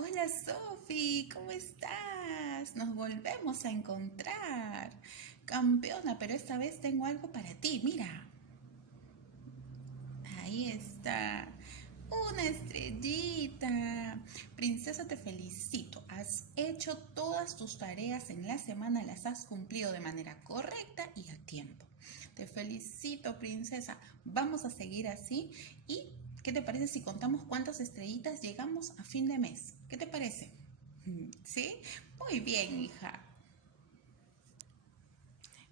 Hola Sofi, ¿cómo estás? Nos volvemos a encontrar. Campeona, pero esta vez tengo algo para ti, mira. Ahí está. Una estrellita. Princesa, te felicito. Has hecho todas tus tareas en la semana, las has cumplido de manera correcta y a tiempo. Te felicito, princesa. Vamos a seguir así. ¿Y qué te parece si contamos cuántas estrellitas llegamos a fin de mes? ¿Qué te parece? ¿Sí? Muy bien, hija.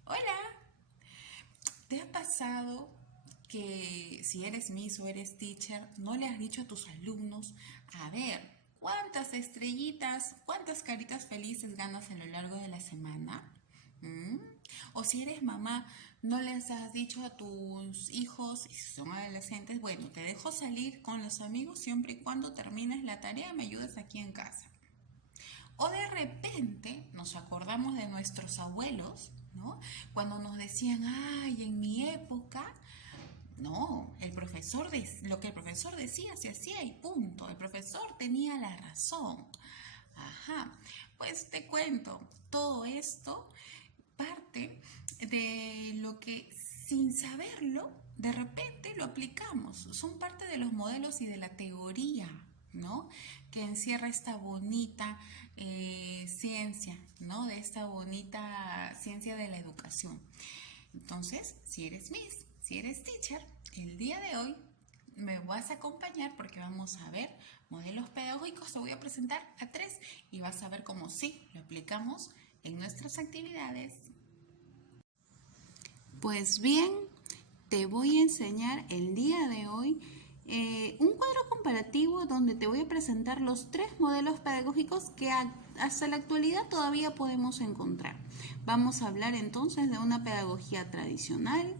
Hola. ¿Te ha pasado que si eres Miss o eres teacher, no le has dicho a tus alumnos, a ver, cuántas estrellitas, cuántas caritas felices ganas a lo largo de la semana? ¿Mm? O si eres mamá, no les has dicho a tus hijos, y si son adolescentes, bueno, te dejo salir con los amigos siempre y cuando termines la tarea, me ayudas aquí en casa. O de repente nos acordamos de nuestros abuelos, ¿no? Cuando nos decían, ay, en mi época, no, lo que el profesor decía se hacía y punto. El profesor tenía la razón. Ajá, pues te cuento, todo esto parte de lo que sin saberlo, de repente lo aplicamos. Son parte de los modelos y de la teoría, ¿no? Que encierra esta bonita ciencia, ¿no? De esta bonita ciencia de la educación. Entonces, si eres Miss, si eres teacher, el día de hoy me vas a acompañar porque vamos a ver modelos pedagógicos. Te voy a presentar a tres y vas a ver cómo sí lo aplicamos en nuestras actividades. Pues bien, te voy a enseñar el día de hoy un cuadro comparativo donde te voy a presentar los tres modelos pedagógicos que hasta la actualidad todavía podemos encontrar. Vamos a hablar entonces de una pedagogía tradicional,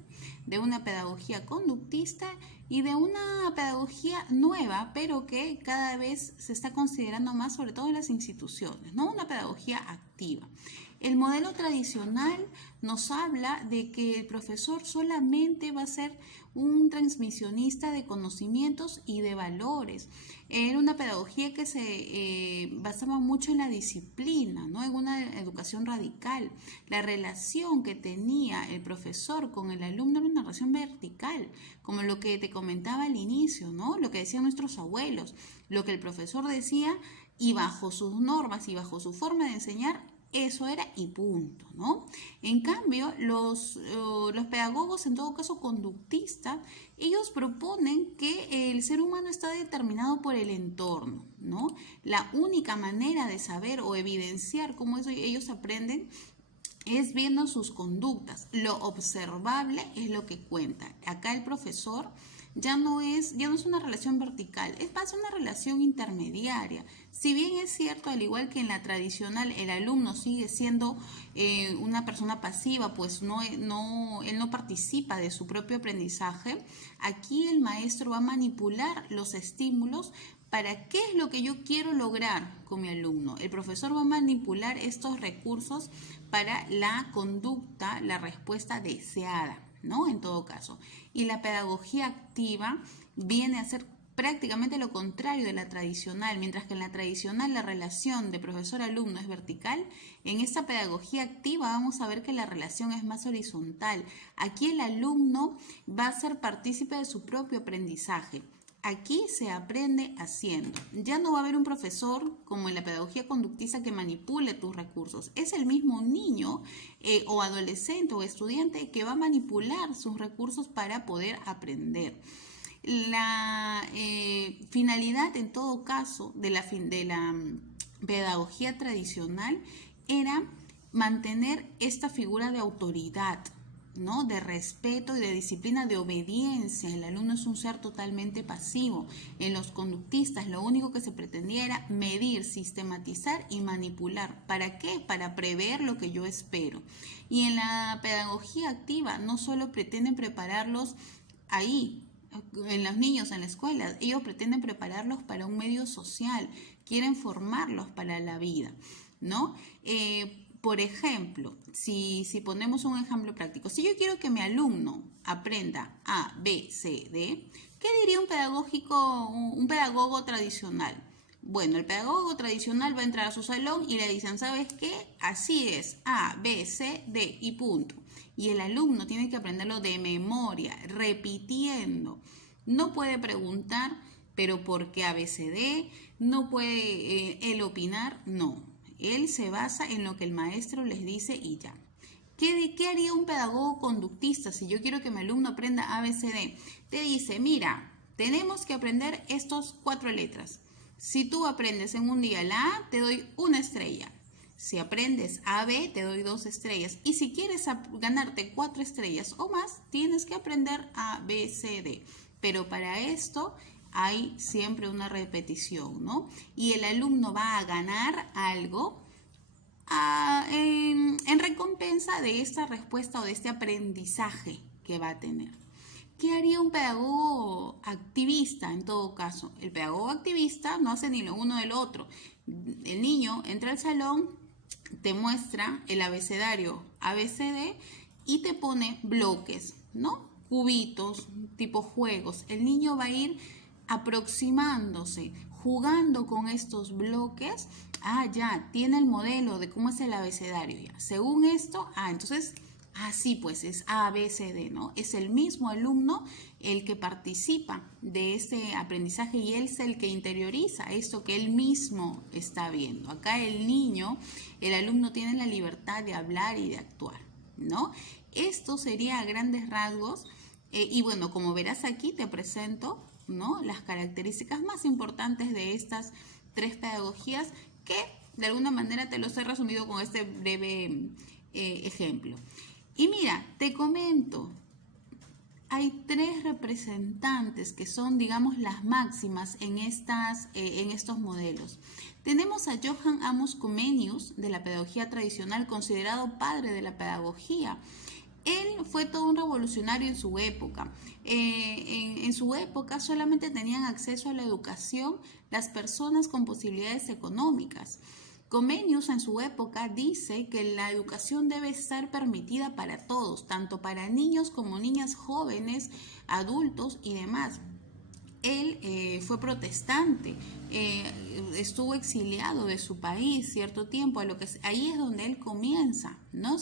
de una pedagogía conductista y de una pedagogía nueva, pero que cada vez se está considerando más, sobre todo en las instituciones, ¿no? Una pedagogía activa. El modelo tradicional nos habla de que el profesor solamente va a ser un transmisionista de conocimientos y de valores. Era una pedagogía que se basaba mucho en la disciplina, ¿no? En una educación radical. La relación que tenía el profesor con el alumno era una relación vertical, como lo que te comentaba al inicio, ¿no? Lo que decían nuestros abuelos, lo que el profesor decía y bajo sus normas y bajo su forma de enseñar, eso era y punto, ¿no? En cambio, los pedagogos, en todo caso conductistas, ellos proponen que el ser humano está determinado por el entorno, ¿no? La única manera de saber o evidenciar cómo ellos aprenden es viendo sus conductas. Lo observable es lo que cuenta. Acá el profesor ya no es una relación vertical, es más una relación intermediaria. Si bien es cierto, al igual que en la tradicional, el alumno sigue siendo una persona pasiva, pues él no participa de su propio aprendizaje, aquí el maestro va a manipular los estímulos para qué es lo que yo quiero lograr con mi alumno. El profesor va a manipular estos recursos para la conducta, la respuesta deseada, ¿no? En todo caso. Y la pedagogía activa viene a ser prácticamente lo contrario de la tradicional. Mientras que en la tradicional la relación de profesor-alumno es vertical, en esta pedagogía activa vamos a ver que la relación es más horizontal. Aquí el alumno va a ser partícipe de su propio aprendizaje. Aquí se aprende haciendo. Ya no va a haber un profesor como en la pedagogía conductista que manipule tus recursos. Es el mismo niño o adolescente o estudiante que va a manipular sus recursos para poder aprender. La finalidad, en todo caso, de la pedagogía tradicional era mantener esta figura de autoridad, ¿no? De respeto y de disciplina, de obediencia. El alumno es un ser totalmente pasivo. En los conductistas lo único que se pretendía era medir, sistematizar y manipular. ¿Para qué? Para prever lo que yo espero. Y en la pedagogía activa no solo pretenden prepararlos ahí, en los niños en la escuela, ellos pretenden prepararlos para un medio social, quieren formarlos para la vida, ¿no? Por ejemplo, si ponemos un ejemplo práctico, si yo quiero que mi alumno aprenda A, B, C, D, ¿qué diría un pedagogo tradicional? Bueno, el pedagogo tradicional va a entrar a su salón y le dicen, ¿sabes qué? Así es, A, B, C, D y punto. Y el alumno tiene que aprenderlo de memoria, repitiendo. No puede preguntar, pero ¿por qué A, B, C, D? No puede él opinar, no. Él se basa en lo que el maestro les dice y ya. ¿Qué haría un pedagogo conductista si yo quiero que mi alumno aprenda A, B, C, D? Te dice, mira, tenemos que aprender estas 4 letras. Si tú aprendes en un día la A, te doy 1 estrella. Si aprendes A, B, te doy 2 estrellas. Y si quieres ganarte 4 estrellas o más, tienes que aprender A, B, C, D. Pero para esto hay siempre una repetición, ¿no? Y el alumno va a ganar algo en recompensa de esta respuesta o de este aprendizaje que va a tener. ¿Qué haría un pedagogo activista en todo caso? El pedagogo activista no hace ni lo uno de lo otro. El niño entra al salón, te muestra el abecedario ABCD y te pone bloques, ¿no? Cubitos, tipo juegos. El niño va a ir aproximándose, jugando con estos bloques. Ya, tiene el modelo de cómo es el abecedario ya. Según esto, entonces así pues es A, B, C, D, ¿no? Es el mismo alumno el que participa de este aprendizaje y él es el que interioriza esto que él mismo está viendo. Acá el niño, el alumno tiene la libertad de hablar y de actuar, ¿no? Esto sería a grandes rasgos y bueno, como verás aquí te presento, ¿no?, las características más importantes de estas 3 pedagogías que de alguna manera te los he resumido con este breve ejemplo. Y mira, te comento, hay 3 representantes que son, digamos, las máximas en estos modelos. Tenemos a Johann Amos Comenius, de la pedagogía tradicional, considerado padre de la pedagogía. Él fue todo un revolucionario en su época. En su época solamente tenían acceso a la educación las personas con posibilidades económicas. Comenius en su época dice que la educación debe estar permitida para todos, tanto para niños como niñas jóvenes, adultos y demás. Él fue protestante, estuvo exiliado de su país cierto tiempo, ahí es donde él comienza, ¿no?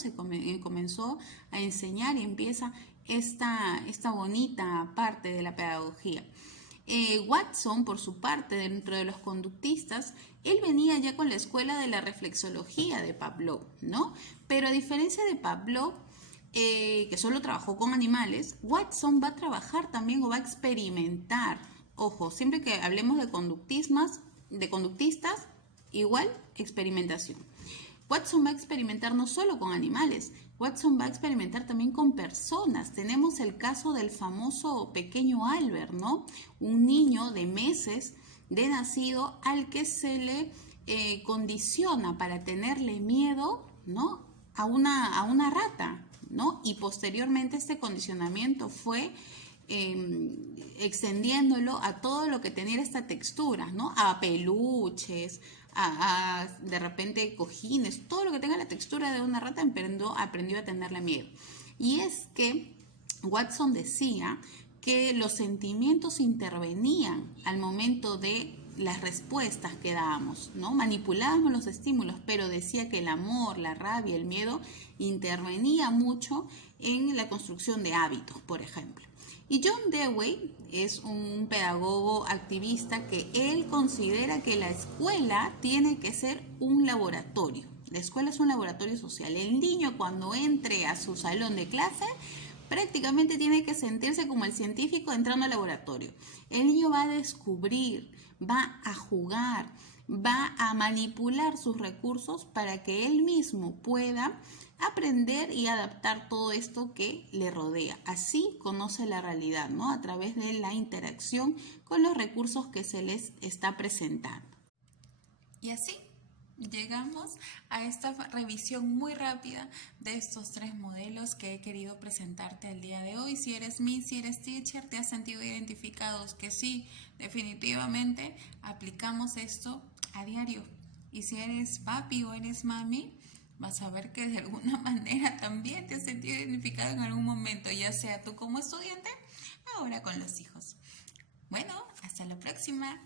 Comenzó a enseñar y empieza esta bonita parte de la pedagogía. Watson, por su parte, dentro de los conductistas, él venía ya con la escuela de la reflexología de Pavlov, ¿no? Pero a diferencia de Pavlov, que solo trabajó con animales, Watson va a trabajar también o va a experimentar. Ojo, siempre que hablemos de conductistas, igual experimentación. Watson va a experimentar no solo con animales, Watson va a experimentar también con personas. Tenemos el caso del famoso pequeño Albert, ¿no? Un niño de meses de nacido al que se le condiciona para tenerle miedo, ¿no?, a una rata, ¿no? Y posteriormente este condicionamiento fue extendiéndolo a todo lo que tenía esta textura, ¿no? A peluches, de repente cojines, todo lo que tenga la textura de una rata aprendió a tenerle miedo. Y es que Watson decía que los sentimientos intervenían al momento de las respuestas que dábamos, ¿no? Manipulábamos los estímulos, pero decía que el amor, la rabia, el miedo intervenía mucho en la construcción de hábitos, por ejemplo. Y John Dewey es un pedagogo activista que él considera que la escuela tiene que ser un laboratorio. La escuela es un laboratorio social. El niño cuando entre a su salón de clase prácticamente tiene que sentirse como el científico entrando al laboratorio. El niño va a descubrir, va a jugar, va a manipular sus recursos para que él mismo pueda aprender y adaptar todo esto que le rodea. Así conoce la realidad, ¿no? A través de la interacción con los recursos que se les está presentando. Y así llegamos a esta revisión muy rápida de estos 3 modelos que he querido presentarte el día de hoy. Si eres Miss, si eres teacher, te has sentido identificados, que sí, definitivamente aplicamos esto a diario. Y si eres papi o eres mami, vas a ver que de alguna manera también te has sentido identificado en algún momento, ya sea tú como estudiante, ahora con los hijos. Bueno, hasta la próxima.